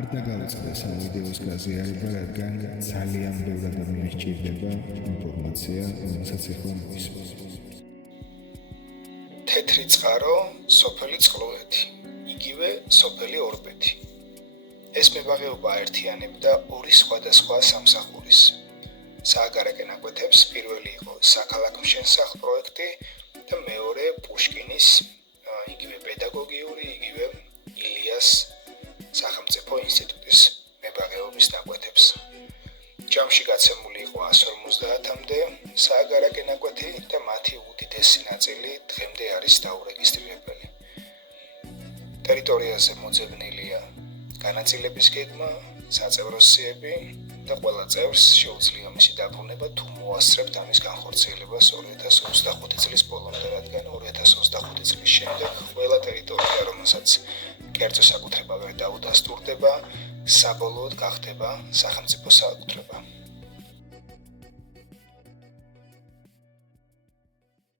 არ დაგავიწყდეს ამ ვიდეოს გაზიარება, რადგან ძალიან ბევრად მიესჭირდება ინფორმაცია, რომელსაც ახლა მოვისმენთ. თეთრი წყარო, სოფელი წყლოვეთი, იგივე სოფელი ორბეთი. ეს მებაღეობა აერთიანებდა ორი სხვადასხვა სამსახურის. სააგარაკე ნაკვეთებს პირველი იყო საქალაქო შენსახ პროექტი და მეორე პუშკინის იგივე პედაგოგიური, იგივე ილიას სახელმწიფო ინსტიტუტის მებაღეობის ნაკვეთებს. ჯამში გაცემული იყო 150-მდე სააგარაკე ნაკვეთი და მათი უდიდესი ნაწილი დღემდე არის დაურეგისტრირებელი. ტერიტორიაზე მოძებნილია განაწილების გეგმა, საწევრო სიები და ყველა წევრს შეუძლია მისი დაბრუნება თუ მოასწრებთ ამის განხორციელებას 2025 წლის ბოლომდე, რადგან 2025 წლის შემდეგ ყველა ტერიტორია, რომელსაც კერძო საკუთრება ვერ დაუდასტურდება, საბოლოოდ გახდება სახელმწიფო საკუთრება.